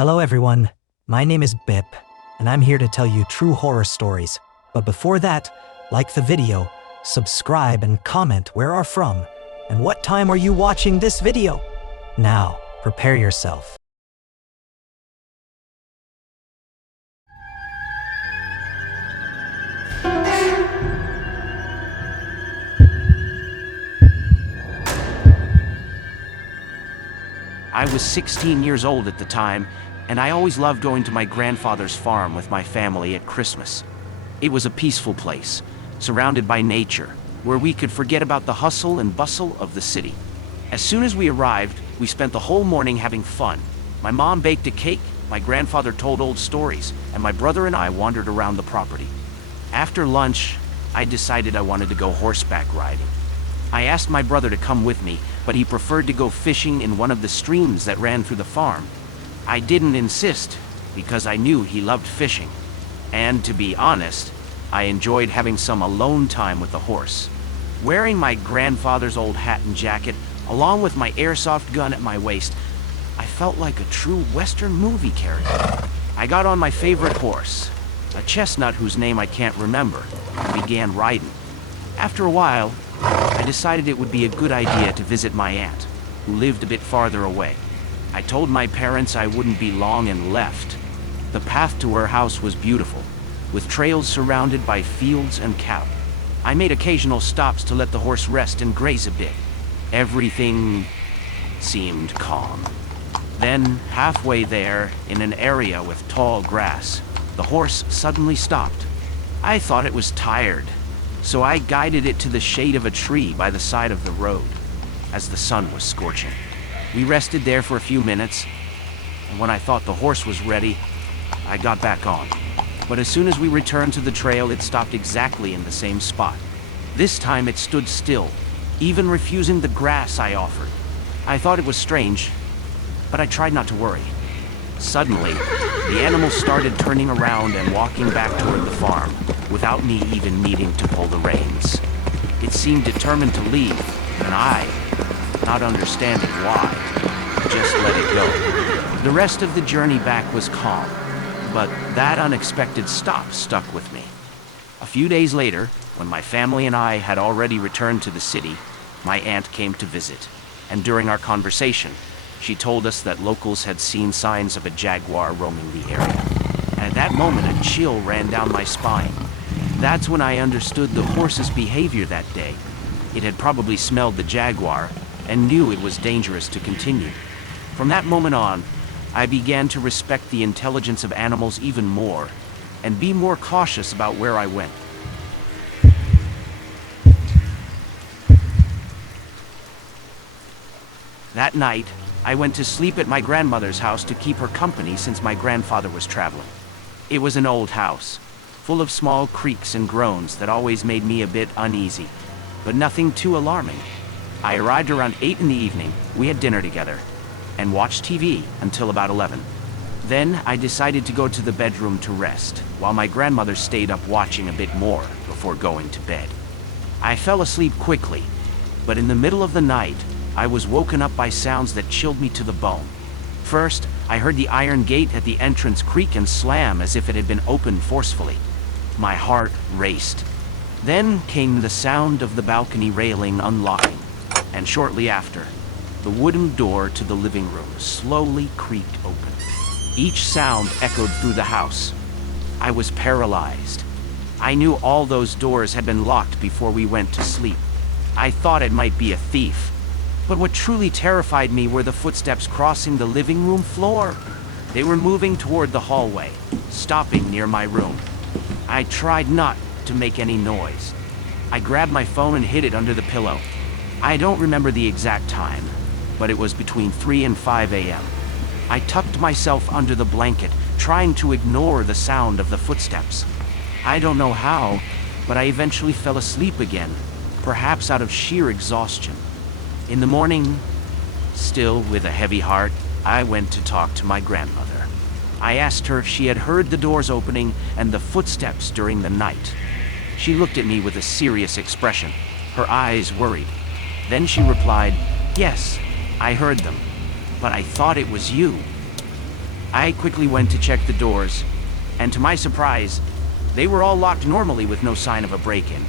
Hello everyone, my name is Bip, and I'm here to tell you true horror stories. But before that, like the video, subscribe and comment where are from, and what time are you watching this video? Now, prepare yourself. I was 16 years old at the time, and I always loved going to my grandfather's farm with my family at Christmas. It was a peaceful place, surrounded by nature, where we could forget about the hustle and bustle of the city. As soon as we arrived, we spent the whole morning having fun. My mom baked a cake, my grandfather told old stories, and my brother and I wandered around the property. After lunch, I decided I wanted to go horseback riding. I asked my brother to come with me, but he preferred to go fishing in one of the streams that ran through the farm. I didn't insist, because I knew he loved fishing. And to be honest, I enjoyed having some alone time with the horse. Wearing my grandfather's old hat and jacket, along with my airsoft gun at my waist, I felt like a true Western movie character. I got on my favorite horse, a chestnut whose name I can't remember, and began riding. After a while, I decided it would be a good idea to visit my aunt, who lived a bit farther away. I told my parents I wouldn't be long and left. The path to her house was beautiful, with trails surrounded by fields and cattle. I made occasional stops to let the horse rest and graze a bit. Everything seemed calm. Then, halfway there, in an area with tall grass, the horse suddenly stopped. I thought it was tired, so I guided it to the shade of a tree by the side of the road, as the sun was scorching. We rested there for a few minutes, and when I thought the horse was ready, I got back on. But as soon as we returned to the trail, it stopped exactly in the same spot. This time it stood still, even refusing the grass I offered. I thought it was strange, but I tried not to worry. Suddenly, the animal started turning around and walking back toward the farm, without me even needing to pull the reins. It seemed determined to leave, and I, not understanding why, just let it go. The rest of the journey back was calm, but that unexpected stop stuck with me. A few days later, when my family and I had already returned to the city, my aunt came to visit, and during our conversation, she told us that locals had seen signs of a jaguar roaming the area. And at that moment, a chill ran down my spine. That's when I understood the horse's behavior that day. It had probably smelled the jaguar and knew it was dangerous to continue. From that moment on, I began to respect the intelligence of animals even more and be more cautious about where I went. That night, I went to sleep at my grandmother's house to keep her company since my grandfather was traveling. It was an old house, full of small creaks and groans that always made me a bit uneasy, but nothing too alarming. I arrived around 8 in the evening, we had dinner together, and watched TV until about 11. Then I decided to go to the bedroom to rest, while my grandmother stayed up watching a bit more before going to bed. I fell asleep quickly, but in the middle of the night, I was woken up by sounds that chilled me to the bone. First, I heard the iron gate at the entrance creak and slam as if it had been opened forcefully. My heart raced. Then came the sound of the balcony railing unlocking, and shortly after, the wooden door to the living room slowly creaked open. Each sound echoed through the house. I was paralyzed. I knew all those doors had been locked before we went to sleep. I thought it might be a thief. But what truly terrified me were the footsteps crossing the living room floor. They were moving toward the hallway, stopping near my room. I tried not to make any noise. I grabbed my phone and hid it under the pillow. I don't remember the exact time, but it was between 3 and 5 a.m. I tucked myself under the blanket, trying to ignore the sound of the footsteps. I don't know how, but I eventually fell asleep again, perhaps out of sheer exhaustion. In the morning, still with a heavy heart, I went to talk to my grandmother. I asked her if she had heard the doors opening and the footsteps during the night. She looked at me with a serious expression, her eyes worried. Then she replied, "Yes, I heard them, but I thought it was you." I quickly went to check the doors, and to my surprise, they were all locked normally with no sign of a break-in.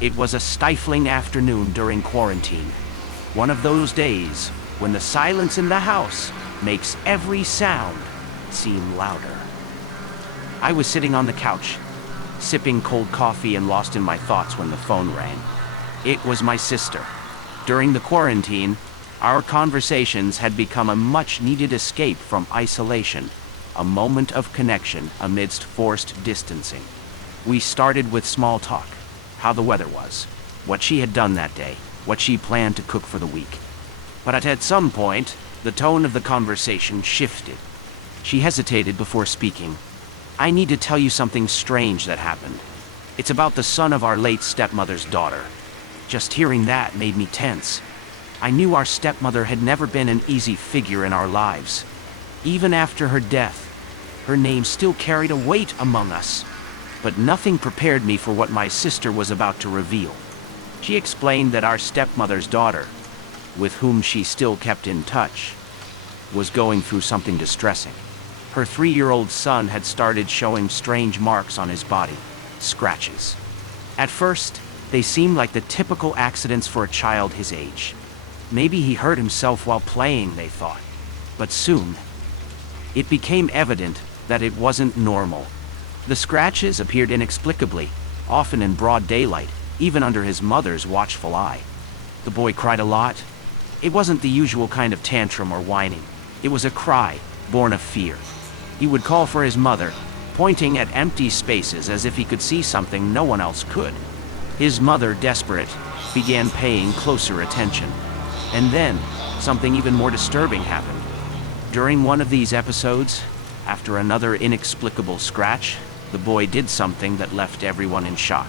It was a stifling afternoon during quarantine. One of those days when the silence in the house makes every sound seem louder. I was sitting on the couch, sipping cold coffee and lost in my thoughts when the phone rang. It was my sister. During the quarantine, our conversations had become a much-needed escape from isolation, a moment of connection amidst forced distancing. We started with small talk, how the weather was, what she had done that day, what she planned to cook for the week. But at some point, the tone of the conversation shifted. She hesitated before speaking. "I need to tell you something strange that happened. It's about the son of our late stepmother's daughter." Just hearing that made me tense. I knew our stepmother had never been an easy figure in our lives. Even after her death, her name still carried a weight among us. But nothing prepared me for what my sister was about to reveal. She explained that our stepmother's daughter, with whom she still kept in touch, was going through something distressing. Her 3-year-old son had started showing strange marks on his body, scratches. At first, they seemed like the typical accidents for a child his age. Maybe he hurt himself while playing, they thought. But soon, it became evident that it wasn't normal. The scratches appeared inexplicably, often in broad daylight, even under his mother's watchful eye. The boy cried a lot. It wasn't the usual kind of tantrum or whining. It was a cry, born of fear. He would call for his mother, pointing at empty spaces as if he could see something no one else could. His mother, desperate, began paying closer attention. And then, something even more disturbing happened. During one of these episodes, after another inexplicable scratch, the boy did something that left everyone in shock.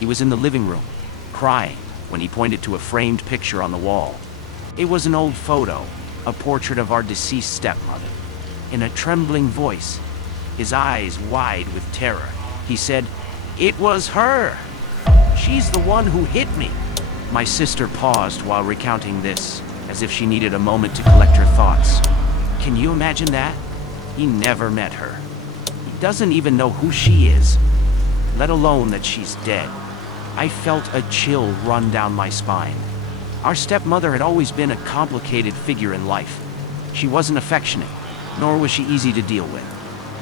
He was in the living room, crying, when he pointed to a framed picture on the wall. It was an old photo, a portrait of our deceased stepmother. In a trembling voice, his eyes wide with terror, he said, "It was her! She's the one who hit me!" My sister paused while recounting this, as if she needed a moment to collect her thoughts. Can you imagine that? He never met her. He doesn't even know who she is, let alone that she's dead. I felt a chill run down my spine. Our stepmother had always been a complicated figure in life. She wasn't affectionate, nor was she easy to deal with.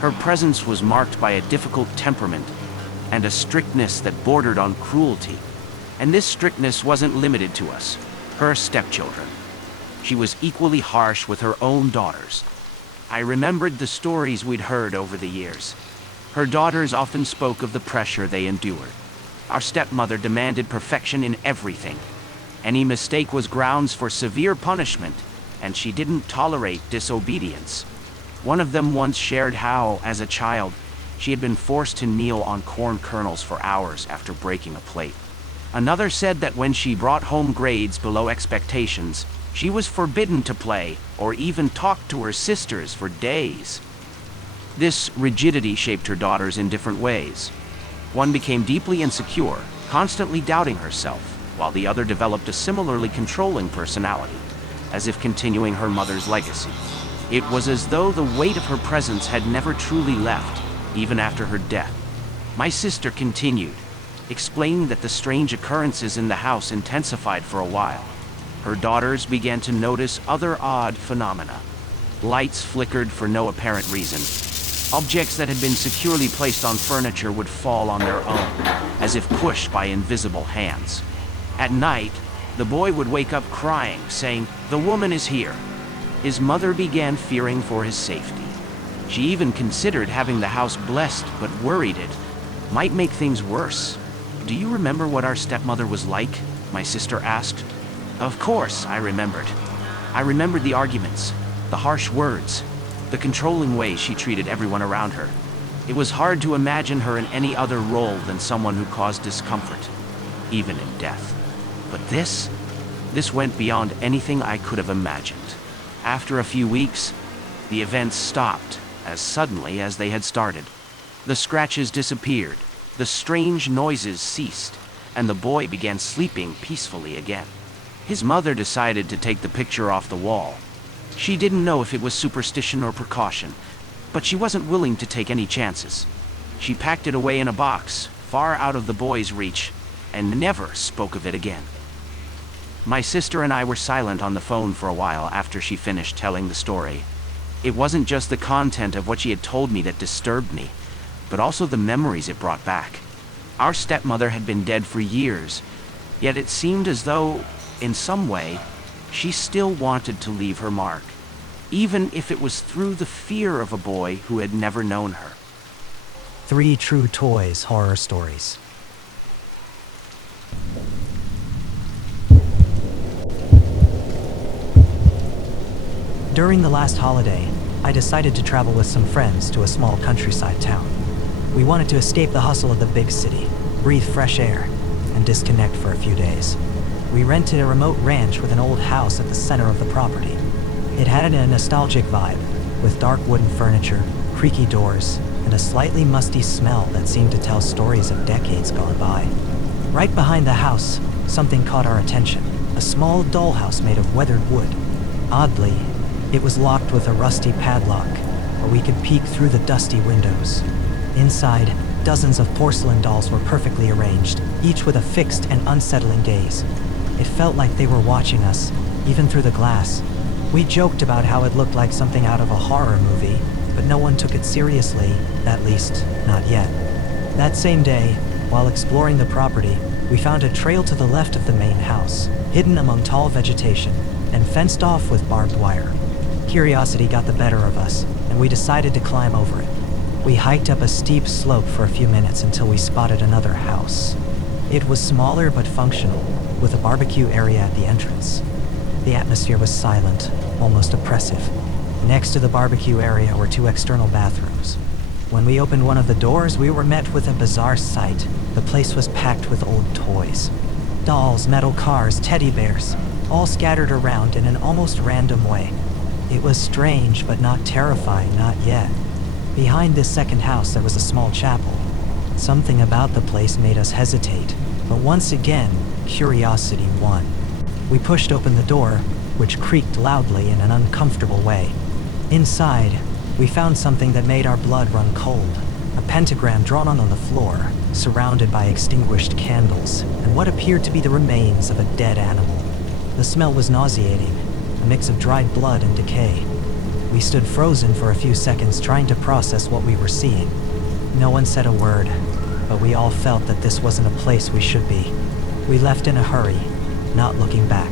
Her presence was marked by a difficult temperament and a strictness that bordered on cruelty. And this strictness wasn't limited to us, her stepchildren. She was equally harsh with her own daughters. I remembered the stories we'd heard over the years. Her daughters often spoke of the pressure they endured. Our stepmother demanded perfection in everything. Any mistake was grounds for severe punishment, and she didn't tolerate disobedience. One of them once shared how, as a child, she had been forced to kneel on corn kernels for hours after breaking a plate. Another said that when she brought home grades below expectations, she was forbidden to play or even talk to her sisters for days. This rigidity shaped her daughters in different ways. One became deeply insecure, constantly doubting herself, while the other developed a similarly controlling personality, as if continuing her mother's legacy. It was as though the weight of her presence had never truly left, even after her death. My sister continued, explaining that the strange occurrences in the house intensified for a while. Her daughters began to notice other odd phenomena. Lights flickered for no apparent reason. Objects that had been securely placed on furniture would fall on their own, as if pushed by invisible hands. At night, the boy would wake up crying, saying, "The woman is here." His mother began fearing for his safety. She even considered having the house blessed, but worried it might make things worse. "Do you remember what our stepmother was like?" my sister asked. Of course, I remembered. I remembered the arguments, the harsh words, the controlling way she treated everyone around her. It was hard to imagine her in any other role than someone who caused discomfort, even in death. But this went beyond anything I could have imagined. After a few weeks, the events stopped as suddenly as they had started. The scratches disappeared, the strange noises ceased, and the boy began sleeping peacefully again. His mother decided to take the picture off the wall. She didn't know if it was superstition or precaution, but she wasn't willing to take any chances. She packed it away in a box, far out of the boy's reach, and never spoke of it again. My sister and I were silent on the phone for a while after she finished telling the story. It wasn't just the content of what she had told me that disturbed me, but also the memories it brought back. Our stepmother had been dead for years, yet it seemed as though, in some way, she still wanted to leave her mark, even if it was through the fear of a boy who had never known her. 3 True Toys Horror Stories. During the last holiday, I decided to travel with some friends to a small countryside town. We wanted to escape the hustle of the big city, breathe fresh air, and disconnect for a few days. We rented a remote ranch with an old house at the center of the property. It had a nostalgic vibe, with dark wooden furniture, creaky doors, and a slightly musty smell that seemed to tell stories of decades gone by. Right behind the house, something caught our attention, a small dollhouse made of weathered wood. Oddly, it was locked with a rusty padlock, but we could peek through the dusty windows. Inside, dozens of porcelain dolls were perfectly arranged, each with a fixed and unsettling gaze. It felt like they were watching us, even through the glass. We joked about how it looked like something out of a horror movie, but no one took it seriously, at least, not yet. That same day, while exploring the property, we found a trail to the left of the main house, hidden among tall vegetation, and fenced off with barbed wire. Curiosity got the better of us, and we decided to climb over it. We hiked up a steep slope for a few minutes until we spotted another house. It was smaller but functional, with a barbecue area at the entrance. The atmosphere was silent, almost oppressive. Next to the barbecue area were 2 external bathrooms. When we opened one of the doors, we were met with a bizarre sight. The place was packed with old toys. Dolls, metal cars, teddy bears, all scattered around in an almost random way. It was strange, but not terrifying, not yet. Behind this second house, there was a small chapel. Something about the place made us hesitate, but once again, curiosity won. We pushed open the door, which creaked loudly in an uncomfortable way. Inside, we found something that made our blood run cold. A pentagram drawn on the floor, surrounded by extinguished candles, and what appeared to be the remains of a dead animal. The smell was nauseating, a mix of dried blood and decay. We stood frozen for a few seconds trying to process what we were seeing. No one said a word, but we all felt that this wasn't a place we should be. We left in a hurry, not looking back.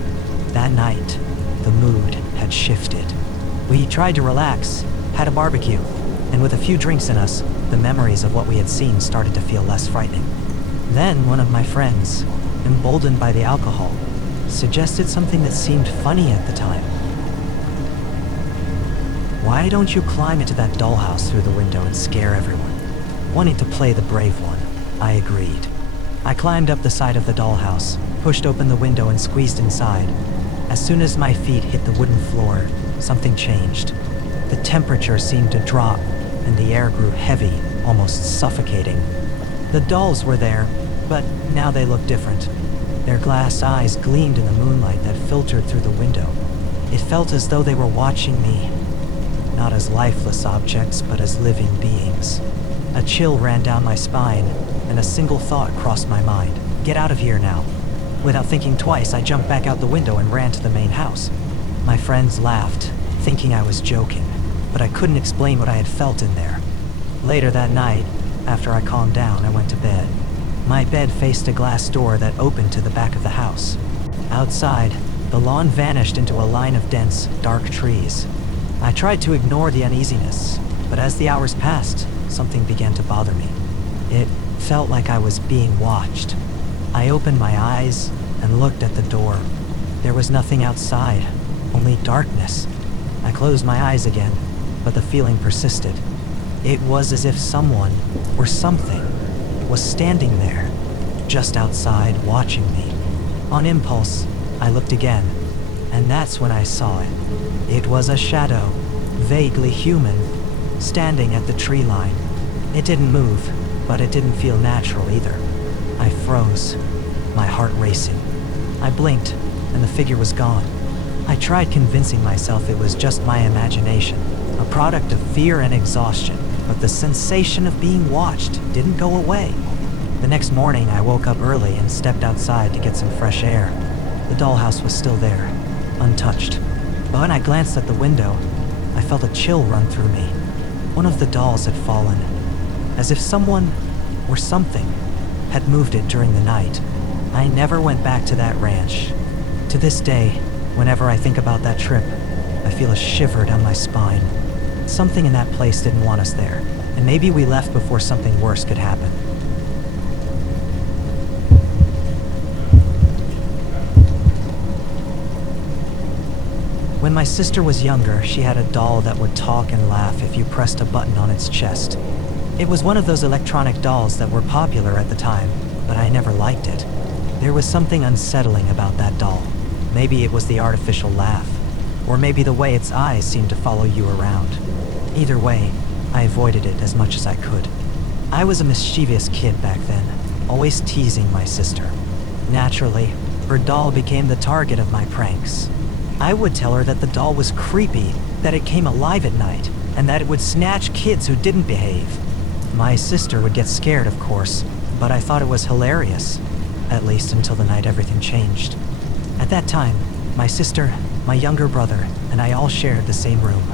That night, the mood had shifted. We tried to relax, had a barbecue, and with a few drinks in us, the memories of what we had seen started to feel less frightening. Then one of my friends, emboldened by the alcohol, suggested something that seemed funny at the time. "Why don't you climb into that dollhouse through the window and scare everyone?" Wanting to play the brave one, I agreed. I climbed up the side of the dollhouse, pushed open the window and squeezed inside. As soon as my feet hit the wooden floor, something changed. The temperature seemed to drop, and the air grew heavy, almost suffocating. The dolls were there, but now they looked different. Their glass eyes gleamed in the moonlight that filtered through the window. It felt as though they were watching me, not as lifeless objects, but as living beings. A chill ran down my spine, and a single thought crossed my mind. Get out of here now. Without thinking twice, I jumped back out the window and ran to the main house. My friends laughed, thinking I was joking, but I couldn't explain what I had felt in there. Later that night, after I calmed down, I went to bed. My bed faced a glass door that opened to the back of the house. Outside, the lawn vanished into a line of dense, dark trees. I tried to ignore the uneasiness, but as the hours passed, something began to bother me. It felt like I was being watched. I opened my eyes and looked at the door. There was nothing outside, only darkness. I closed my eyes again, but the feeling persisted. It was as if someone, or something, was standing there, just outside, watching me. On impulse, I looked again, and that's when I saw it. It was a shadow, vaguely human, standing at the tree line. It didn't move, but it didn't feel natural either. I froze. my heart racing. I blinked, and the figure was gone. I tried convincing myself it was just my imagination, a product of fear and exhaustion, but the sensation of being watched didn't go away. The next morning, I woke up early and stepped outside to get some fresh air. The dollhouse was still there, untouched. But when I glanced at the window, I felt a chill run through me. One of the dolls had fallen, as if someone, or something, had moved it during the night. I never went back to that ranch. To this day, whenever I think about that trip, I feel a shiver down my spine. Something in that place didn't want us there, and maybe we left before something worse could happen. When my sister was younger, she had a doll that would talk and laugh if you pressed a button on its chest. It was one of those electronic dolls that were popular at the time, but I never liked it. There was something unsettling about that doll. Maybe it was the artificial laugh, or maybe the way its eyes seemed to follow you around. Either way, I avoided it as much as I could. I was a mischievous kid back then, always teasing my sister. Naturally, her doll became the target of my pranks. I would tell her that the doll was creepy, that it came alive at night, and that it would snatch kids who didn't behave. My sister would get scared, of course, but I thought it was hilarious, at least until the night everything changed. At that time, my sister, my younger brother, and I all shared the same room.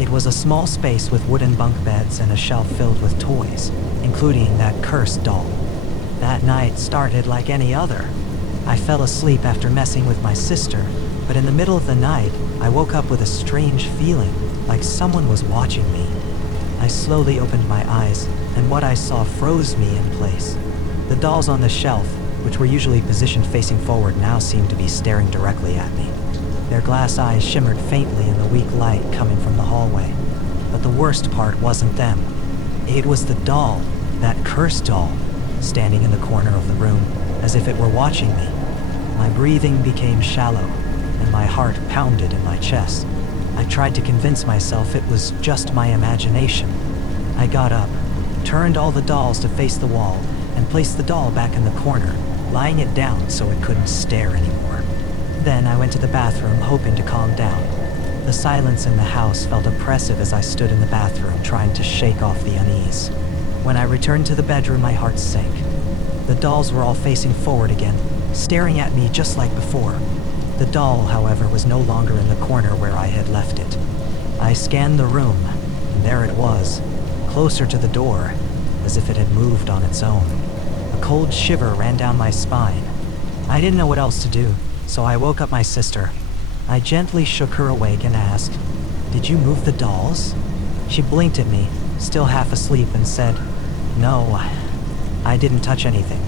It was a small space with wooden bunk beds and a shelf filled with toys, including that cursed doll. That night started like any other. I fell asleep after messing with my sister, but in the middle of the night, I woke up with a strange feeling, like someone was watching me. I slowly opened my eyes, and what I saw froze me in place. The dolls on the shelf, which were usually positioned facing forward, now seemed to be staring directly at me. Their glass eyes shimmered faintly in the weak light coming from the hallway. But the worst part wasn't them. It was the doll, that cursed doll, standing in the corner of the room, as if it were watching me. My breathing became shallow, and my heart pounded in my chest. I tried to convince myself it was just my imagination. I got up, turned all the dolls to face the wall, and placed the doll back in the corner, lying it down so it couldn't stare anymore. Then I went to the bathroom, hoping to calm down. The silence in the house felt oppressive as I stood in the bathroom, trying to shake off the unease. When I returned to the bedroom, my heart sank. The dolls were all facing forward again, staring at me just like before. The doll, however, was no longer in the corner where I had left it. I scanned the room, and there it was, closer to the door, as if it had moved on its own. A cold shiver ran down my spine. I didn't know what else to do, so I woke up my sister. I gently shook her awake and asked, "Did you move the dolls?" She blinked at me, still half asleep, and said, "No, I didn't touch anything."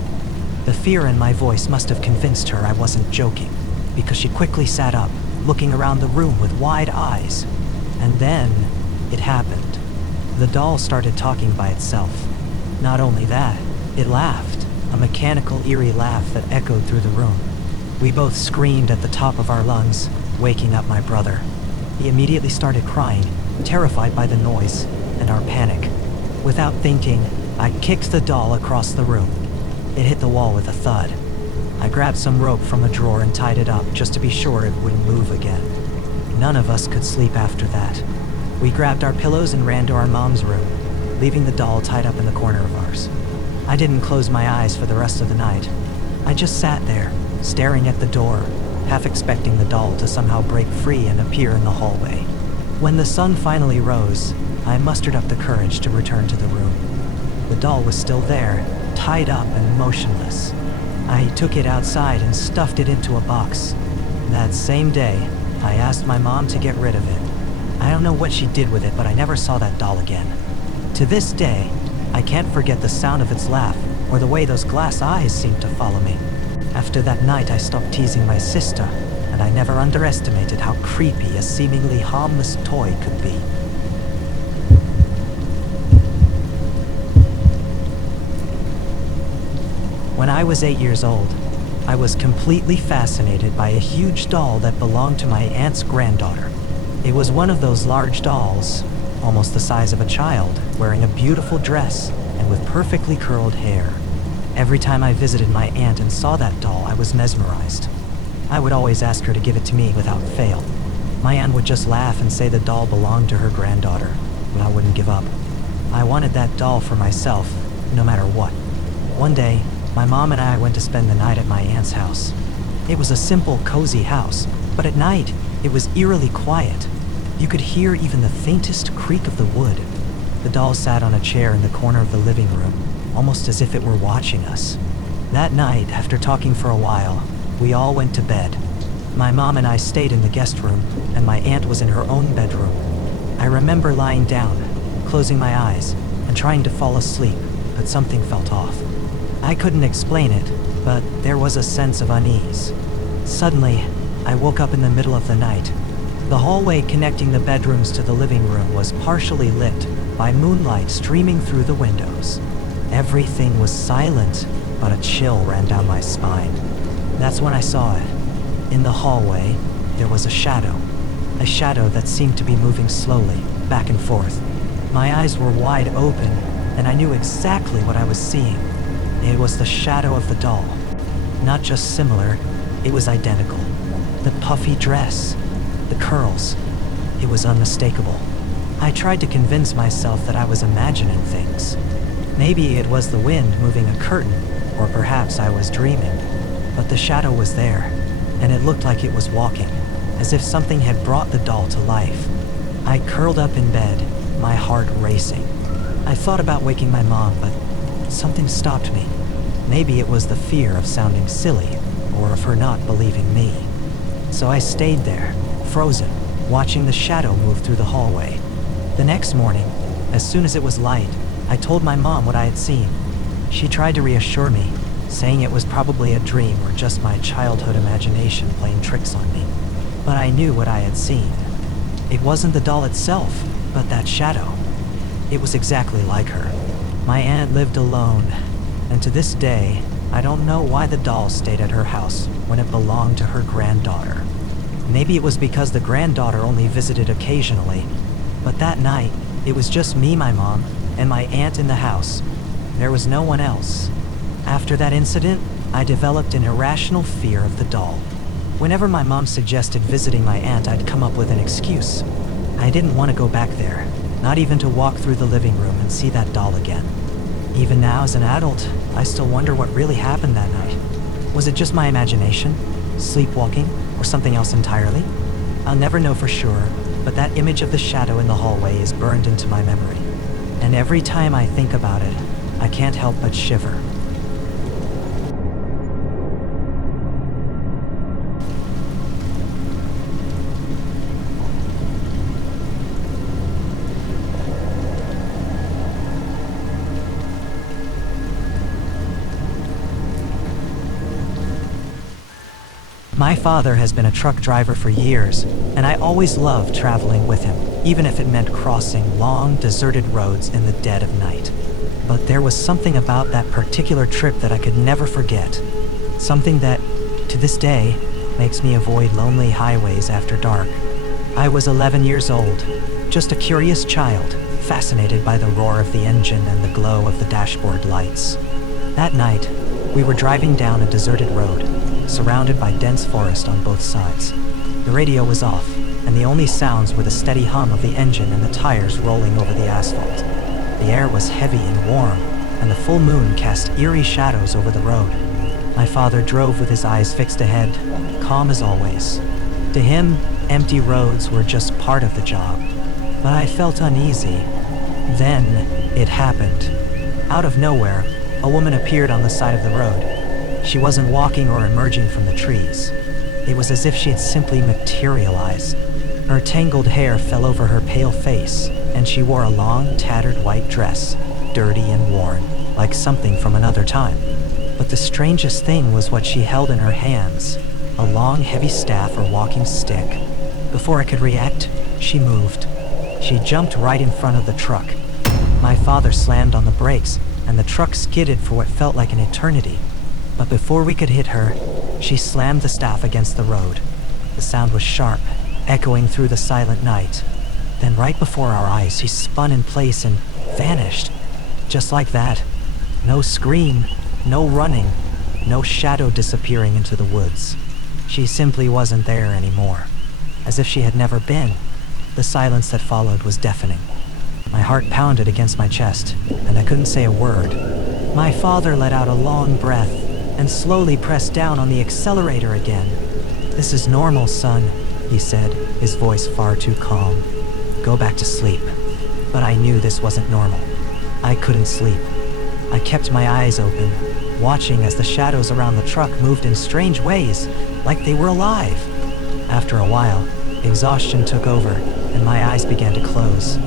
The fear in my voice must have convinced her I wasn't joking, because she quickly sat up, looking around the room with wide eyes. And then, it happened. The doll started talking by itself. Not only that, it laughed, a mechanical, eerie laugh that echoed through the room. We both screamed at the top of our lungs, waking up my brother. He immediately started crying, terrified by the noise and our panic. Without thinking, I kicked the doll across the room. It hit the wall with a thud. I grabbed some rope from a drawer and tied it up just to be sure it wouldn't move again. None of us could sleep after that. We grabbed our pillows and ran to our mom's room, leaving the doll tied up in the corner of ours. I didn't close my eyes for the rest of the night. I just sat there, staring at the door, half expecting the doll to somehow break free and appear in the hallway. When the sun finally rose, I mustered up the courage to return to the room. The doll was still there, tied up and motionless. I took it outside and stuffed it into a box. That same day, I asked my mom to get rid of it. I don't know what she did with it, but I never saw that doll again. To this day, I can't forget the sound of its laugh or the way those glass eyes seemed to follow me. After that night, I stopped teasing my sister, and I never underestimated how creepy a seemingly harmless toy could be. When I was 8 years old, I was completely fascinated by a huge doll that belonged to my aunt's granddaughter. It was one of those large dolls, almost the size of a child, wearing a beautiful dress and with perfectly curled hair. Every time I visited my aunt and saw that doll, I was mesmerized. I would always ask her to give it to me without fail. My aunt would just laugh and say the doll belonged to her granddaughter, but I wouldn't give up. I wanted that doll for myself, no matter what. One day, my mom and I went to spend the night at my aunt's house. It was a simple, cozy house, but at night, it was eerily quiet. You could hear even the faintest creak of the wood. The doll sat on a chair in the corner of the living room, almost as if it were watching us. That night, after talking for a while, we all went to bed. My mom and I stayed in the guest room, and my aunt was in her own bedroom. I remember lying down, closing my eyes, and trying to fall asleep, but something felt off. I couldn't explain it, but there was a sense of unease. Suddenly, I woke up in the middle of the night. The hallway connecting the bedrooms to the living room was partially lit by moonlight streaming through the windows. Everything was silent, but a chill ran down my spine. That's when I saw it. In the hallway, there was a shadow that seemed to be moving slowly, back and forth. My eyes were wide open, and I knew exactly what I was seeing. It was the shadow of the doll. Not just similar, it was identical. The puffy dress, the curls, it was unmistakable. I tried to convince myself that I was imagining things. Maybe it was the wind moving a curtain, or perhaps I was dreaming. But the shadow was there, and it looked like it was walking, as if something had brought the doll to life. I curled up in bed, my heart racing. I thought about waking my mom, but something stopped me. Maybe it was the fear of sounding silly, or of her not believing me. So I stayed there, frozen, watching the shadow move through the hallway. The next morning, as soon as it was light, I told my mom what I had seen. She tried to reassure me, saying it was probably a dream or just my childhood imagination playing tricks on me. But I knew what I had seen. It wasn't the doll itself, but that shadow. It was exactly like her. My aunt lived alone, and to this day, I don't know why the doll stayed at her house when it belonged to her granddaughter. Maybe it was because the granddaughter only visited occasionally, but that night, it was just me, my mom, and my aunt in the house. There was no one else. After that incident, I developed an irrational fear of the doll. Whenever my mom suggested visiting my aunt, I'd come up with an excuse. I didn't want to go back there, not even to walk through the living room and see that doll again. Even now, as an adult, I still wonder what really happened that night. Was it just my imagination, sleepwalking, or something else entirely? I'll never know for sure, but that image of the shadow in the hallway is burned into my memory. And every time I think about it, I can't help but shiver. My father has been a truck driver for years, and I always loved traveling with him, even if it meant crossing long, deserted roads in the dead of night. But there was something about that particular trip that I could never forget. Something that, to this day, makes me avoid lonely highways after dark. I was 11 years old, just a curious child, fascinated by the roar of the engine and the glow of the dashboard lights. That night, we were driving down a deserted road, surrounded by dense forest on both sides. The radio was off, and the only sounds were the steady hum of the engine and the tires rolling over the asphalt. The air was heavy and warm, and the full moon cast eerie shadows over the road. My father drove with his eyes fixed ahead, calm as always. To him, empty roads were just part of the job. But I felt uneasy. Then, it happened. Out of nowhere, a woman appeared on the side of the road. She wasn't walking or emerging from the trees. It was as if she had simply materialized. Her tangled hair fell over her pale face, and she wore a long, tattered white dress, dirty and worn, like something from another time. But the strangest thing was what she held in her hands, a long, heavy staff or walking stick. Before I could react, she moved. She jumped right in front of the truck. My father slammed on the brakes, and the truck skidded for what felt like an eternity. But before we could hit her, she slammed the staff against the road. The sound was sharp, echoing through the silent night. Then right before our eyes, she spun in place and vanished. Just like that. No scream, No running, no shadow disappearing into the woods. She simply wasn't there anymore, as if she had never been. The silence that followed was deafening. My heart pounded against my chest, and I couldn't say a word. My father let out a long breath and slowly pressed down on the accelerator again. "This is normal, son," he said, his voice far too calm. "Go back to sleep." But I knew this wasn't normal. I couldn't sleep. I kept my eyes open, watching as the shadows around the truck moved in strange ways, like they were alive. After a while, exhaustion took over, and my eyes began to close.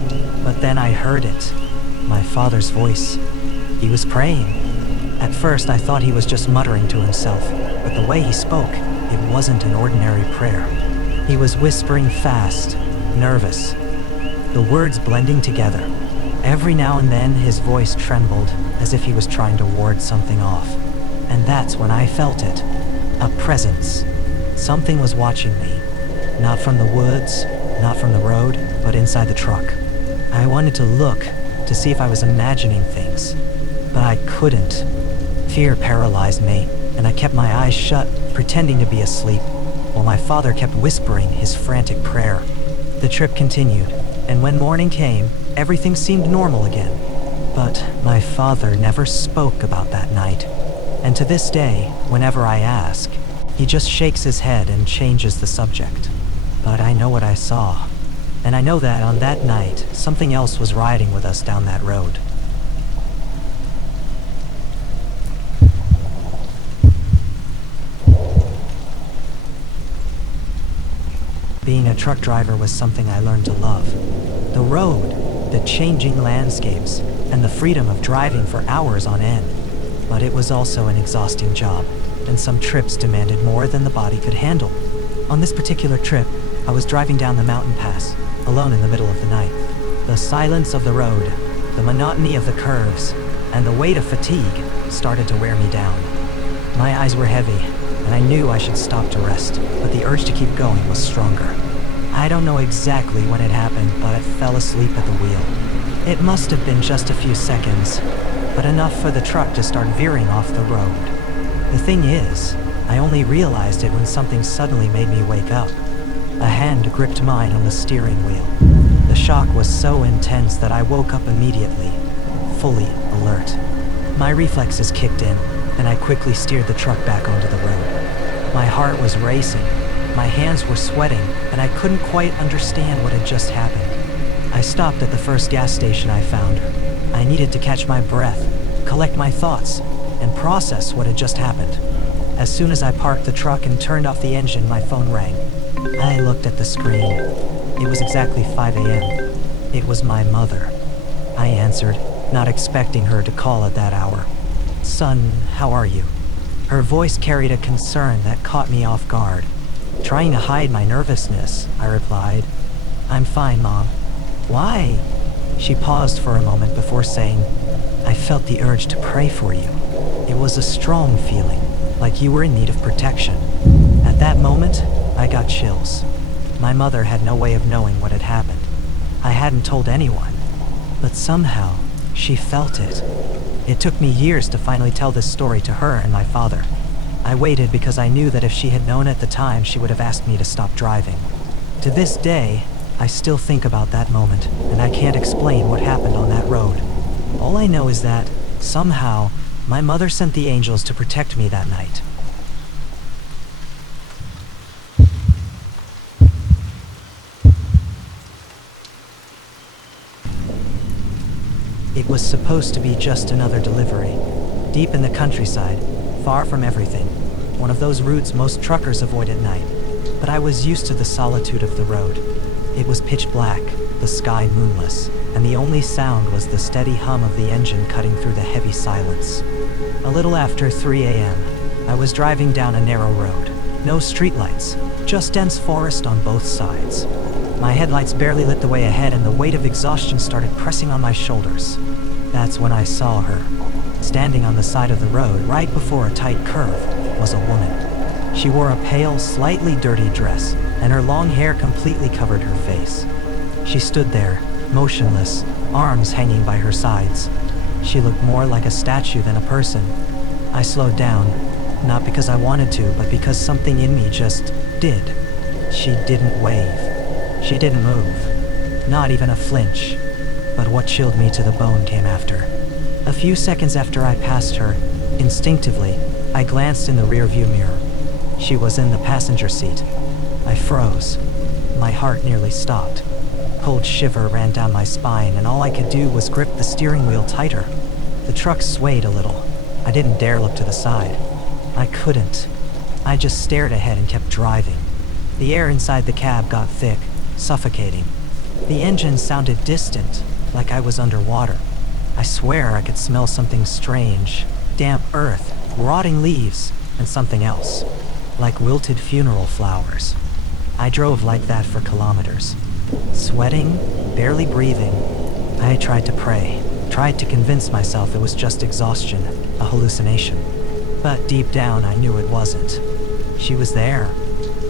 But then I heard it. My father's voice. He was praying. At first, I thought he was just muttering to himself, but the way he spoke, it wasn't an ordinary prayer. He was whispering fast, nervous, the words blending together. Every now and then, his voice trembled, as if he was trying to ward something off. And that's when I felt it. A presence. Something was watching me. Not from the woods, not from the road, but inside the truck. I wanted to look, to see if I was imagining things. But I couldn't. Fear paralyzed me, and I kept my eyes shut, pretending to be asleep, while my father kept whispering his frantic prayer. The trip continued, and when morning came, everything seemed normal again. But my father never spoke about that night. And to this day, whenever I ask, he just shakes his head and changes the subject. But I know what I saw. And I know that on that night, something else was riding with us down that road. Being a truck driver was something I learned to love. The road, the changing landscapes, and the freedom of driving for hours on end. But it was also an exhausting job, and some trips demanded more than the body could handle. On this particular trip, I was driving down the mountain pass, alone in the middle of the night. The silence of the road, the monotony of the curves, and the weight of fatigue started to wear me down. My eyes were heavy, and I knew I should stop to rest, but the urge to keep going was stronger. I don't know exactly when it happened, but I fell asleep at the wheel. It must have been just a few seconds, but enough for the truck to start veering off the road. The thing is, I only realized it when something suddenly made me wake up. A hand gripped mine on the steering wheel. The shock was so intense that I woke up immediately, fully alert. My reflexes kicked in, and I quickly steered the truck back onto the road. My heart was racing, my hands were sweating, and I couldn't quite understand what had just happened. I stopped at the first gas station I found. I needed to catch my breath, collect my thoughts, and process what had just happened. As soon as I parked the truck and turned off the engine, my phone rang. I looked at the screen. It was exactly 5 a.m. It was my mother. I answered, not expecting her to call at that hour. "Son, how are you?" Her voice carried a concern that caught me off guard. Trying to hide my nervousness, I replied, "I'm fine, Mom." "Why?" She paused for a moment before saying, "I felt the urge to pray for you. It was a strong feeling, like you were in need of protection." At that moment, I got chills. My mother had no way of knowing what had happened. I hadn't told anyone, but somehow she felt it. It took me years to finally tell this story to her and my father. I waited because I knew that if she had known at the time, she would have asked me to stop driving. To this day, I still think about that moment, and I can't explain what happened on that road. All I know is that, somehow, my mother sent the angels to protect me that night. It was supposed to be just another delivery, deep in the countryside, far from everything, one of those routes most truckers avoid at night. But I was used to the solitude of the road. It was pitch black, the sky moonless, and the only sound was the steady hum of the engine cutting through the heavy silence. A little after 3 a.m., I was driving down a narrow road. No streetlights, just dense forest on both sides. My headlights barely lit the way ahead, and the weight of exhaustion started pressing on my shoulders. That's when I saw her. Standing on the side of the road, right before a tight curve, was a woman. She wore a pale, slightly dirty dress, and her long hair completely covered her face. She stood there, motionless, arms hanging by her sides. She looked more like a statue than a person. I slowed down, not because I wanted to, but because something in me just did. She didn't wave. She didn't move. Not even a flinch. But what chilled me to the bone came after. A few seconds after I passed her, instinctively, I glanced in the rearview mirror. She was in the passenger seat. I froze. My heart nearly stopped. Cold shiver ran down my spine, and all I could do was grip the steering wheel tighter. The truck swayed a little. I didn't dare look to the side. I couldn't. I just stared ahead and kept driving. The air inside the cab got thick, suffocating. The engine sounded distant, like I was underwater. I swear I could smell something strange. Damp earth, rotting leaves, and something else. Like wilted funeral flowers. I drove like that for kilometers. Sweating, barely breathing. I tried to pray, tried to convince myself it was just exhaustion, a hallucination. But deep down I knew it wasn't. She was there.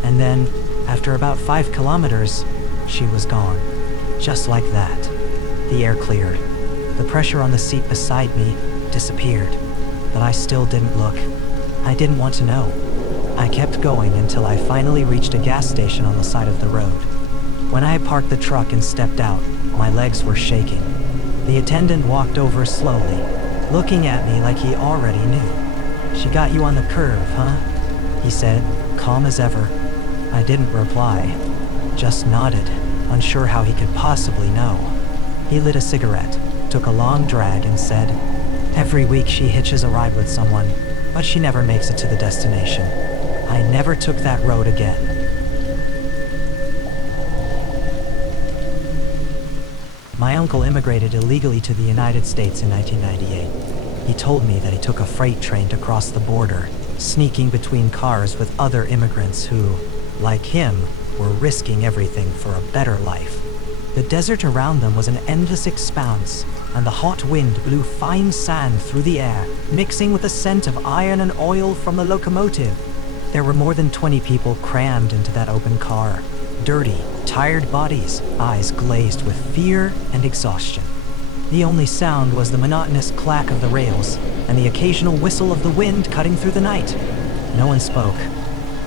And then, after about 5 kilometers, she was gone. Just like that. The air cleared. The pressure on the seat beside me disappeared. But I still didn't look. I didn't want to know. I kept going until I finally reached a gas station on the side of the road. When I parked the truck and stepped out, my legs were shaking. The attendant walked over slowly, looking at me like he already knew. "She got you on the curve, huh?" he said, calm as ever. I didn't reply, just nodded, unsure how he could possibly know. He lit a cigarette, took a long drag, and said, "Every week she hitches a ride with someone, but she never makes it to the destination. I never took that road again." My uncle immigrated illegally to the United States in 1998. He told me that he took a freight train to cross the border, sneaking between cars with other immigrants who, like him, were risking everything for a better life. The desert around them was an endless expanse, and the hot wind blew fine sand through the air, mixing with the scent of iron and oil from the locomotive. There were more than 20 people crammed into that open car. Dirty, tired bodies, eyes glazed with fear and exhaustion. The only sound was the monotonous clack of the rails and the occasional whistle of the wind cutting through the night. No one spoke.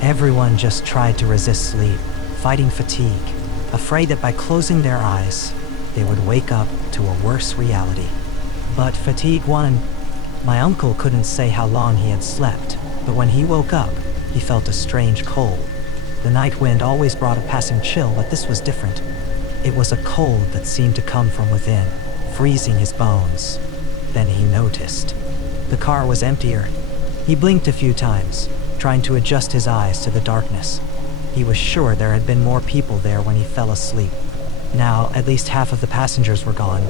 Everyone just tried to resist sleep, fighting fatigue, afraid that by closing their eyes, they would wake up to a worse reality. But fatigue won. My uncle couldn't say how long he had slept, but when he woke up, he felt a strange cold. The night wind always brought a passing chill, but this was different. It was a cold that seemed to come from within, freezing his bones. Then he noticed. The car was emptier. He blinked a few times, trying to adjust his eyes to the darkness. He was sure there had been more people there when he fell asleep. Now, at least half of the passengers were gone.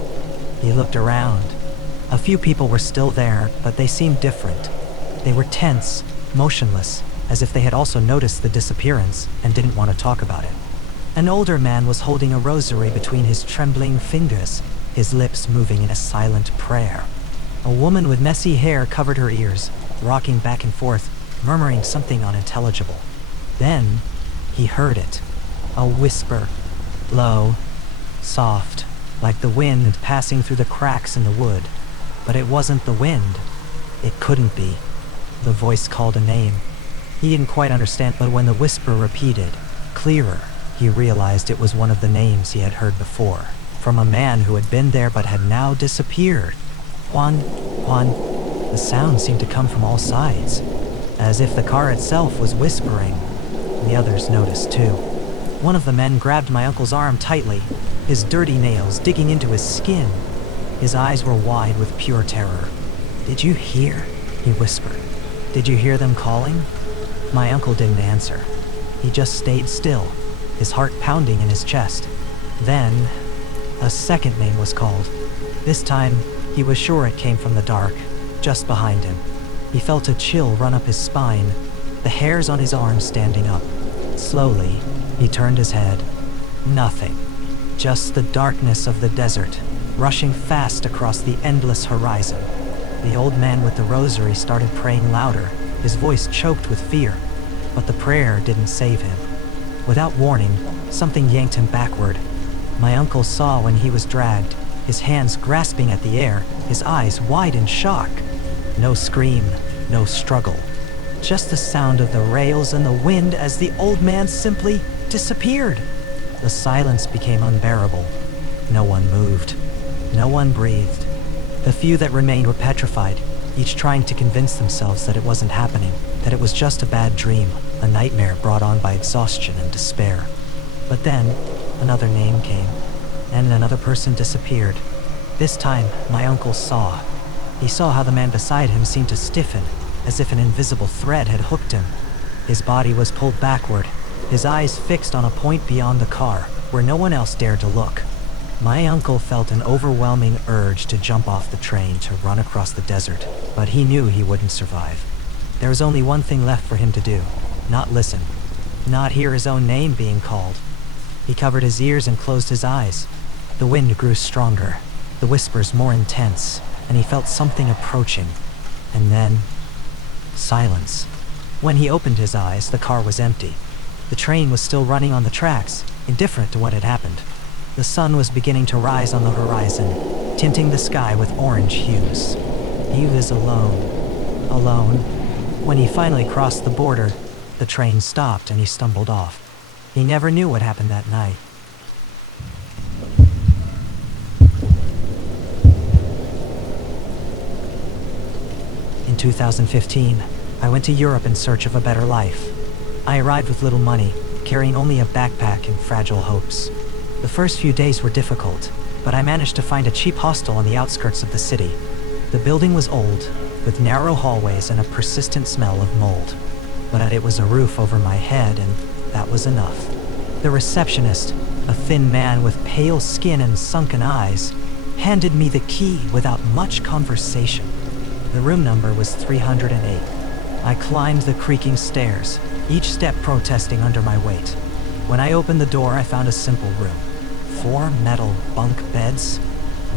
He looked around. A few people were still there, but they seemed different. They were tense, motionless, as if they had also noticed the disappearance and didn't want to talk about it. An older man was holding a rosary between his trembling fingers, his lips moving in a silent prayer. A woman with messy hair covered her ears, rocking back and forth, murmuring something unintelligible. Then, he heard it. A whisper. Low, soft, like the wind passing through the cracks in the wood. But it wasn't the wind. It couldn't be. The voice called a name. He didn't quite understand, but when the whisper repeated, clearer, he realized it was one of the names he had heard before, from a man who had been there but had now disappeared. Juan, Juan. The sound seemed to come from all sides, as if the car itself was whispering. The others noticed too. One of the men grabbed my uncle's arm tightly, his dirty nails digging into his skin. His eyes were wide with pure terror. "Did you hear?" he whispered. "Did you hear them calling?" My uncle didn't answer. He just stayed still, his heart pounding in his chest. Then, a second name was called. This time, he was sure it came from the dark, just behind him. He felt a chill run up his spine, the hairs on his arms standing up. Slowly, he turned his head. Nothing. Just the darkness of the desert, rushing fast across the endless horizon. The old man with the rosary started praying louder, his voice choked with fear, but the prayer didn't save him. Without warning, something yanked him backward. My uncle saw when he was dragged, his hands grasping at the air, his eyes wide in shock. No scream, no struggle. Just the sound of the rails and the wind as the old man simply disappeared. The silence became unbearable. No one moved. No one breathed. The few that remained were petrified, each trying to convince themselves that it wasn't happening, that it was just a bad dream, a nightmare brought on by exhaustion and despair. But then, another name came, and another person disappeared. This time, my uncle saw. He saw how the man beside him seemed to stiffen, as if an invisible thread had hooked him. His body was pulled backward, his eyes fixed on a point beyond the car, where no one else dared to look. My uncle felt an overwhelming urge to jump off the train to run across the desert, but he knew he wouldn't survive. There was only one thing left for him to do: not listen, not hear his own name being called. He covered his ears and closed his eyes. The wind grew stronger, the whispers more intense, and he felt something approaching. And then, silence. When he opened his eyes, the car was empty. The train was still running on the tracks, indifferent to what had happened. The sun was beginning to rise on the horizon, tinting the sky with orange hues. He was alone. Alone. When he finally crossed the border, the train stopped and he stumbled off. He never knew what happened that night. In 2015, I went to Europe in search of a better life. I arrived with little money, carrying only a backpack and fragile hopes. The first few days were difficult, but I managed to find a cheap hostel on the outskirts of the city. The building was old, with narrow hallways and a persistent smell of mold. But it was a roof over my head, and that was enough. The receptionist, a thin man with pale skin and sunken eyes, handed me the key without much conversation. The room number was 308. I climbed the creaking stairs, each step protesting under my weight. When I opened the door, I found a simple room. 4 metal bunk beds,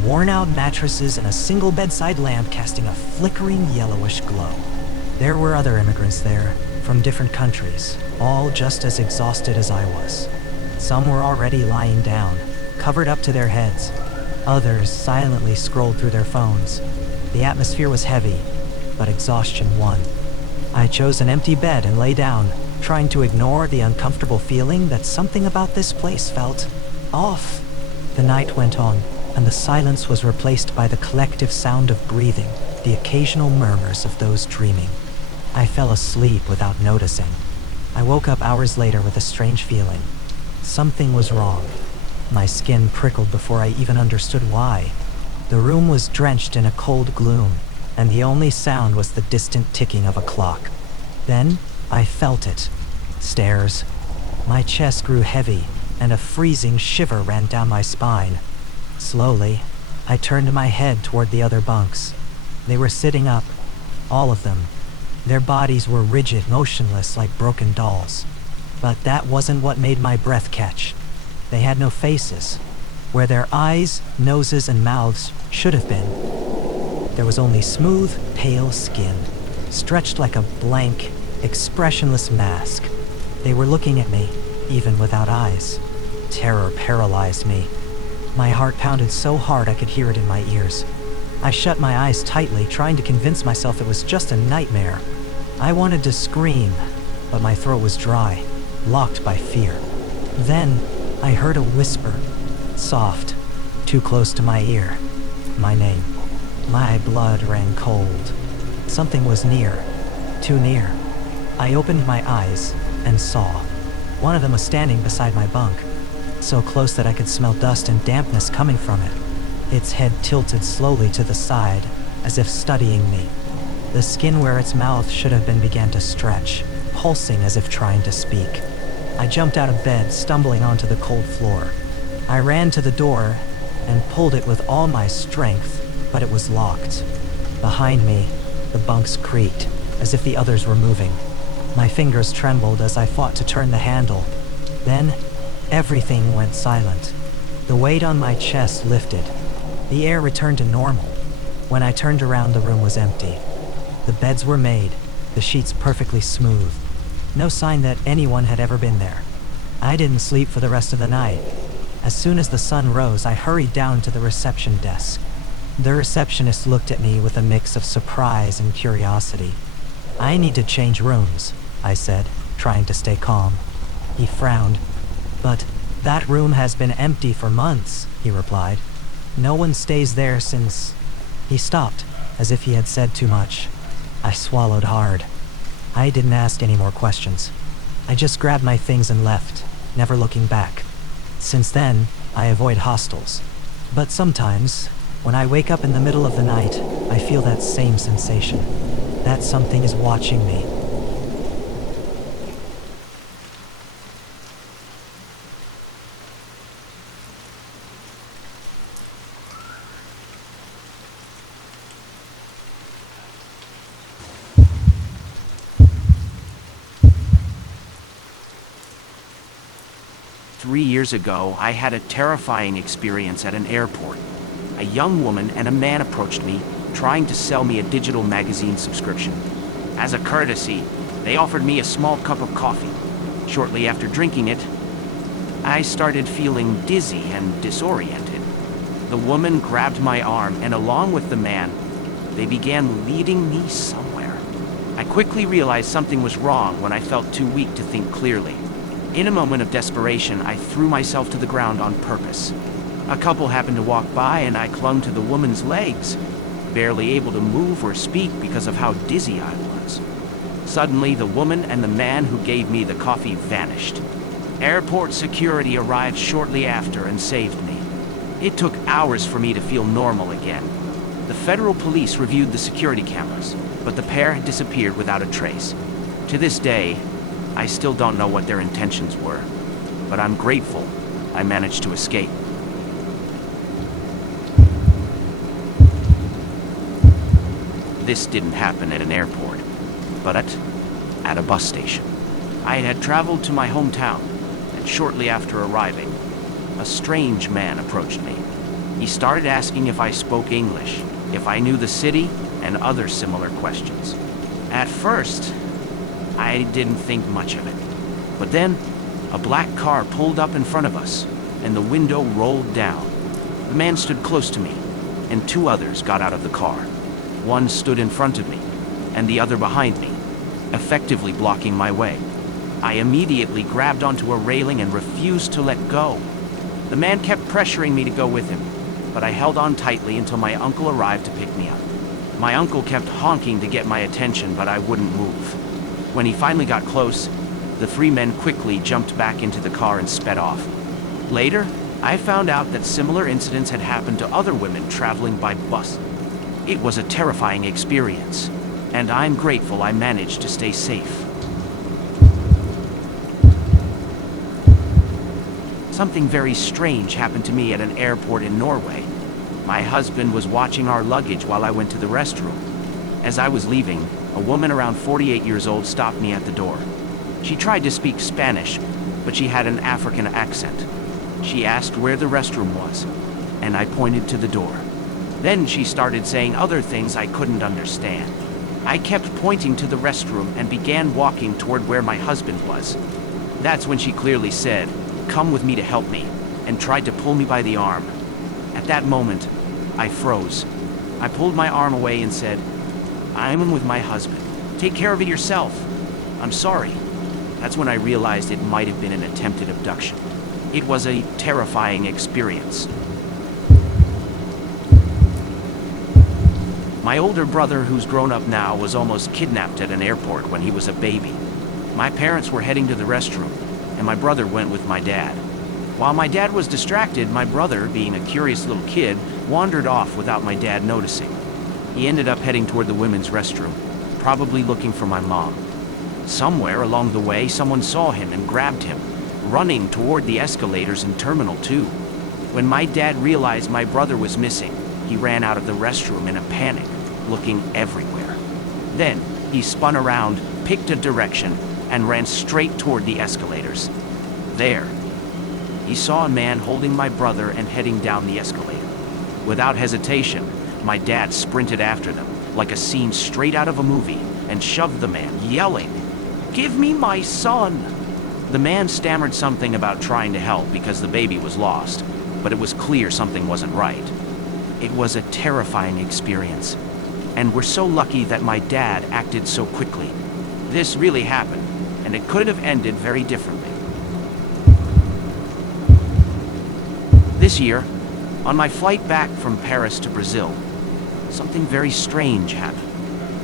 worn-out mattresses, and a single bedside lamp casting a flickering yellowish glow. There were other immigrants there, from different countries, all just as exhausted as I was. Some were already lying down, covered up to their heads. Others silently scrolled through their phones. The atmosphere was heavy, but exhaustion won. I chose an empty bed and lay down, trying to ignore the uncomfortable feeling that something about this place felt off. The night went on, and the silence was replaced by the collective sound of breathing, the occasional murmurs of those dreaming. I fell asleep without noticing. I woke up hours later with a strange feeling. Something was wrong. My skin prickled before I even understood why. The room was drenched in a cold gloom, and the only sound was the distant ticking of a clock. Then, I felt it. Stairs. My chest grew heavy, and a freezing shiver ran down my spine. Slowly, I turned my head toward the other bunks. They were sitting up, all of them. Their bodies were rigid, motionless like broken dolls. But that wasn't what made my breath catch. They had no faces. Where their eyes, noses, and mouths should have been, there was only smooth, pale skin, stretched like a blank, expressionless mask. They were looking at me, even without eyes. Terror paralyzed me. My heart pounded so hard I could hear it in my ears. I shut my eyes tightly, trying to convince myself it was just a nightmare. I wanted to scream, but my throat was dry, locked by fear. Then, I heard a whisper, soft, too close to my ear. My name. My blood ran cold. Something was near, too near. I opened my eyes and saw. One of them was standing beside my bunk, so close that I could smell dust and dampness coming from it. Its head tilted slowly to the side, as if studying me. The skin where its mouth should have been began to stretch, pulsing as if trying to speak. I jumped out of bed, stumbling onto the cold floor. I ran to the door and pulled it with all my strength, but it was locked. Behind me, the bunks creaked, as if the others were moving. My fingers trembled as I fought to turn the handle. Then, everything went silent. The weight on my chest lifted. The air returned to normal. When I turned around, the room was empty. The beds were made, the sheets perfectly smooth. No sign that anyone had ever been there. I didn't sleep for the rest of the night. As soon as the sun rose, I hurried down to the reception desk. The receptionist looked at me with a mix of surprise and curiosity. I need to change rooms, I said, trying to stay calm. He frowned. But that room has been empty for months, he replied. No one stays there since... He stopped, as if he had said too much. I swallowed hard. I didn't ask any more questions. I just grabbed my things and left, never looking back. Since then, I avoid hostels. But sometimes, when I wake up in the middle of the night, I feel that same sensation. That something is watching me. Three years ago, I had a terrifying experience at an airport. A young woman and a man approached me, trying to sell me a digital magazine subscription. As a courtesy, they offered me a small cup of coffee. Shortly after drinking it, I started feeling dizzy and disoriented. The woman grabbed my arm, and along with the man, they began leading me somewhere. I quickly realized something was wrong when I felt too weak to think clearly. In a moment of desperation, I threw myself to the ground on purpose. A couple happened to walk by, and I clung to the woman's legs, barely able to move or speak because of how dizzy I was. Suddenly, the woman and the man who gave me the coffee vanished. Airport security arrived shortly after and saved me. It took hours for me to feel normal again. The federal police reviewed the security cameras, but the pair had disappeared without a trace. To this day, I still don't know what their intentions were, but I'm grateful I managed to escape. This didn't happen at an airport, but at a bus station. I had traveled to my hometown, and shortly after arriving, a strange man approached me. He started asking if I spoke English, if I knew the city, and other similar questions. At first, I didn't think much of it. But then, a black car pulled up in front of us, and the window rolled down. The man stood close to me, and two others got out of the car. One stood in front of me, and the other behind me, effectively blocking my way. I immediately grabbed onto a railing and refused to let go. The man kept pressuring me to go with him, but I held on tightly until my uncle arrived to pick me up. My uncle kept honking to get my attention, but I wouldn't move. When he finally got close, the three men quickly jumped back into the car and sped off. Later, I found out that similar incidents had happened to other women traveling by bus. It was a terrifying experience, and I'm grateful I managed to stay safe. Something very strange happened to me at an airport in Norway. My husband was watching our luggage while I went to the restroom. As I was leaving, a woman around 48 years old stopped me at the door. She tried to speak Spanish, but she had an African accent. She asked where the restroom was, and I pointed to the door. Then she started saying other things I couldn't understand. I kept pointing to the restroom and began walking toward where my husband was. That's when she clearly said, "Come with me to help me," and tried to pull me by the arm. At that moment, I froze. I pulled my arm away and said, "I'm with my husband. Take care of it yourself. I'm sorry." That's when I realized it might have been an attempted abduction. It was a terrifying experience. My older brother, who's grown up now, was almost kidnapped at an airport when he was a baby. My parents were heading to the restroom, and my brother went with my dad. While my dad was distracted, my brother, being a curious little kid, wandered off without my dad noticing. He ended up heading toward the women's restroom, probably looking for my mom. Somewhere along the way, someone saw him and grabbed him, running toward the escalators in Terminal 2. When my dad realized my brother was missing, he ran out of the restroom in a panic, looking everywhere. Then, he spun around, picked a direction, and ran straight toward the escalators. There, he saw a man holding my brother and heading down the escalator. Without hesitation, my dad sprinted after them, like a scene straight out of a movie, and shoved the man, yelling, "Give me my son!" The man stammered something about trying to help because the baby was lost, but it was clear something wasn't right. It was a terrifying experience, and we're so lucky that my dad acted so quickly. This really happened, and it could have ended very differently. This year, on my flight back from Paris to Brazil, something very strange happened.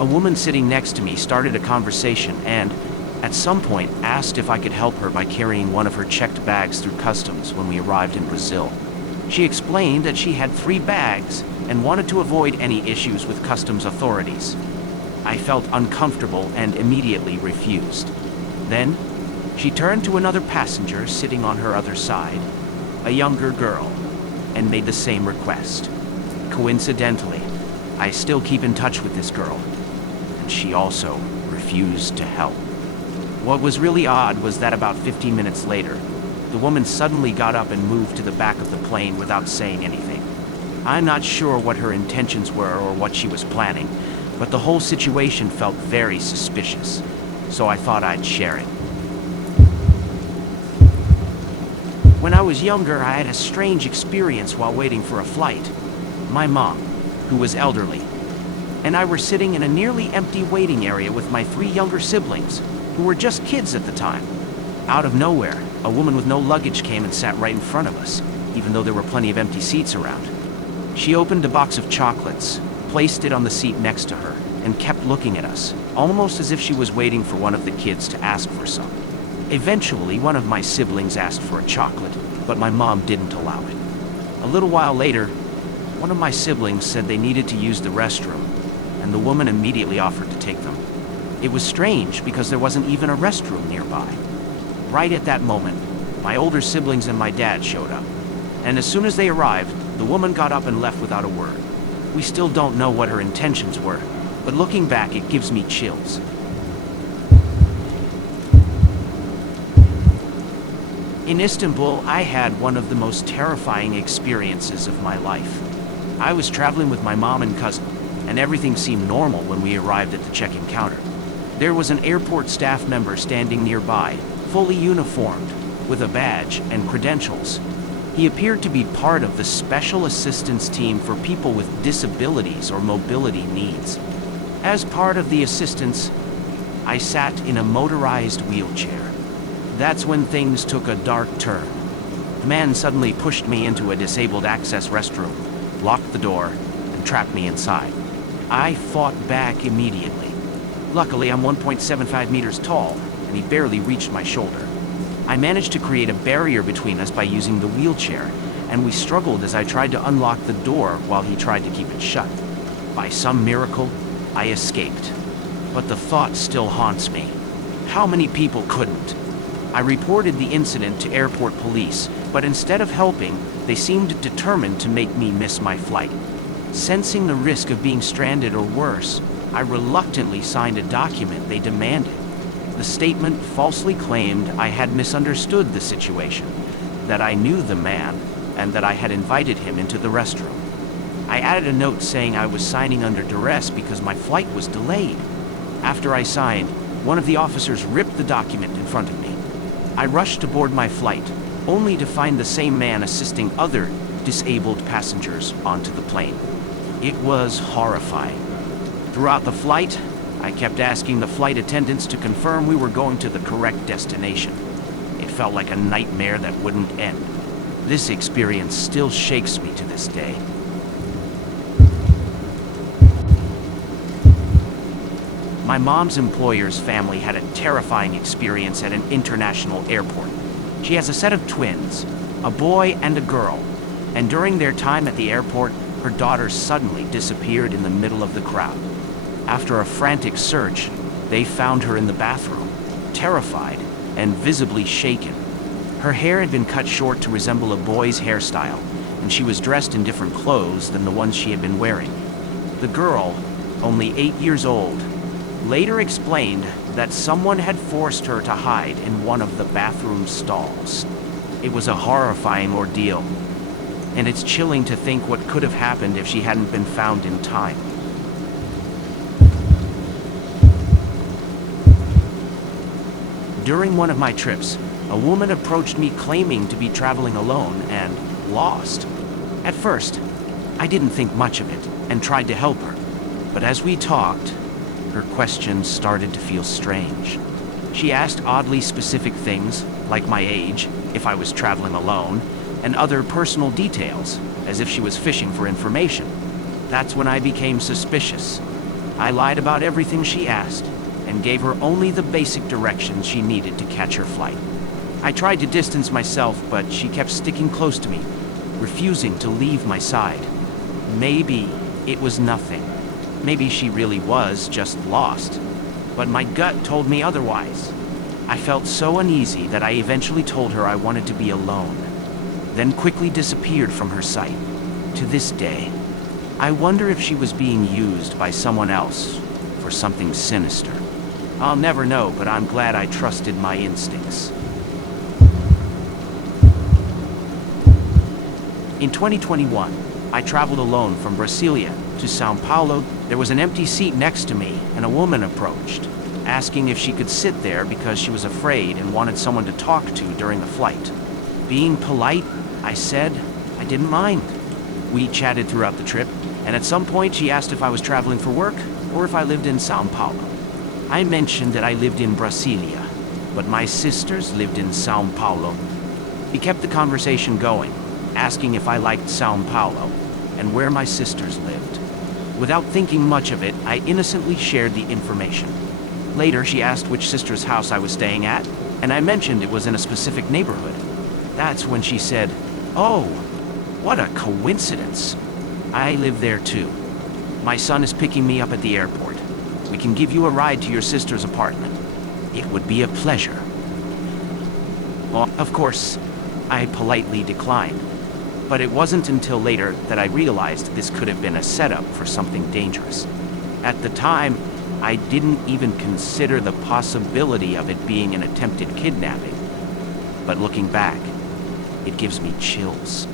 A woman sitting next to me started a conversation and, at some point, asked if I could help her by carrying one of her checked bags through customs when we arrived in Brazil. She explained that she had 3 bags and wanted to avoid any issues with customs authorities. I felt uncomfortable and immediately refused. Then, she turned to another passenger sitting on her other side, a younger girl, and made the same request. Coincidentally, I still keep in touch with this girl, and she also refused to help. What was really odd was that about 15 minutes later, the woman suddenly got up and moved to the back of the plane without saying anything. I'm not sure what her intentions were or what she was planning, but the whole situation felt very suspicious, so I thought I'd share it. When I was younger, I had a strange experience while waiting for a flight. My mom, who was elderly, and I were sitting in a nearly empty waiting area with my 3 younger siblings, who were just kids at the time. Out of nowhere, a woman with no luggage came and sat right in front of us, even though there were plenty of empty seats around. She opened a box of chocolates, placed it on the seat next to her, and kept looking at us, almost as if she was waiting for one of the kids to ask for some. Eventually, one of my siblings asked for a chocolate, but my mom didn't allow it. A little while later, one of my siblings said they needed to use the restroom, and the woman immediately offered to take them. It was strange because there wasn't even a restroom nearby. Right at that moment, my older siblings and my dad showed up, and as soon as they arrived, the woman got up and left without a word. We still don't know what her intentions were, but looking back, it gives me chills. In Istanbul, I had one of the most terrifying experiences of my life. I was traveling with my mom and cousin, and everything seemed normal when we arrived at the check-in counter. There was an airport staff member standing nearby, fully uniformed, with a badge and credentials. He appeared to be part of the special assistance team for people with disabilities or mobility needs. As part of the assistance, I sat in a motorized wheelchair. That's when things took a dark turn. The man suddenly pushed me into a disabled access restroom, locked the door, and trapped me inside. I fought back immediately. Luckily, I'm 1.75 meters tall, and he barely reached my shoulder. I managed to create a barrier between us by using the wheelchair, and we struggled as I tried to unlock the door while he tried to keep it shut. By some miracle, I escaped. But the thought still haunts me. How many people couldn't? I reported the incident to airport police, but instead of helping, they seemed determined to make me miss my flight. Sensing the risk of being stranded or worse, I reluctantly signed a document they demanded. The statement falsely claimed I had misunderstood the situation, that I knew the man, and that I had invited him into the restroom. I added a note saying I was signing under duress because my flight was delayed. After I signed, one of the officers ripped the document in front of me. I rushed to board my flight, only to find the same man assisting other disabled passengers onto the plane. It was horrifying. Throughout the flight, I kept asking the flight attendants to confirm we were going to the correct destination. It felt like a nightmare that wouldn't end. This experience still shakes me to this day. My mom's employer's family had a terrifying experience at an international airport. She has a set of twins, a boy and a girl, and during their time at the airport, her daughter suddenly disappeared in the middle of the crowd. After a frantic search, they found her in the bathroom, terrified and visibly shaken. Her hair had been cut short to resemble a boy's hairstyle, and she was dressed in different clothes than the ones she had been wearing. The girl, only 8 years old, later explained that someone had forced her to hide in one of the bathroom stalls. It was a horrifying ordeal, and it's chilling to think what could have happened if she hadn't been found in time. During one of my trips, a woman approached me claiming to be traveling alone and lost. At first, I didn't think much of it and tried to help her. But as we talked, her questions started to feel strange. She asked oddly specific things, like my age, if I was traveling alone, and other personal details, as if she was fishing for information. That's when I became suspicious. I lied about everything she asked, and gave her only the basic directions she needed to catch her flight. I tried to distance myself, but she kept sticking close to me, refusing to leave my side. Maybe it was nothing. Maybe she really was just lost. But my gut told me otherwise. I felt so uneasy that I eventually told her I wanted to be alone, then quickly disappeared from her sight. To this day, I wonder if she was being used by someone else for something sinister. I'll never know, but I'm glad I trusted my instincts. In 2021, I traveled alone from Brasilia to Sao Paulo. There was an empty seat next to me, and a woman approached, asking if she could sit there because she was afraid and wanted someone to talk to during the flight. Being polite, I said I didn't mind. We chatted throughout the trip, and at some point she asked if I was traveling for work or if I lived in Sao Paulo. I mentioned that I lived in Brasilia, but my sisters lived in Sao Paulo. We kept the conversation going, asking if I liked Sao Paulo and where my sisters lived. Without thinking much of it, I innocently shared the information. Later, she asked which sister's house I was staying at, and I mentioned it was in a specific neighborhood. That's when she said, "Oh, what a coincidence. I live there too. My son is picking me up at the airport. We can give you a ride to your sister's apartment. It would be a pleasure." Well, of course, I politely declined. But it wasn't until later that I realized this could have been a setup for something dangerous. At the time, I didn't even consider the possibility of it being an attempted kidnapping. But looking back, it gives me chills.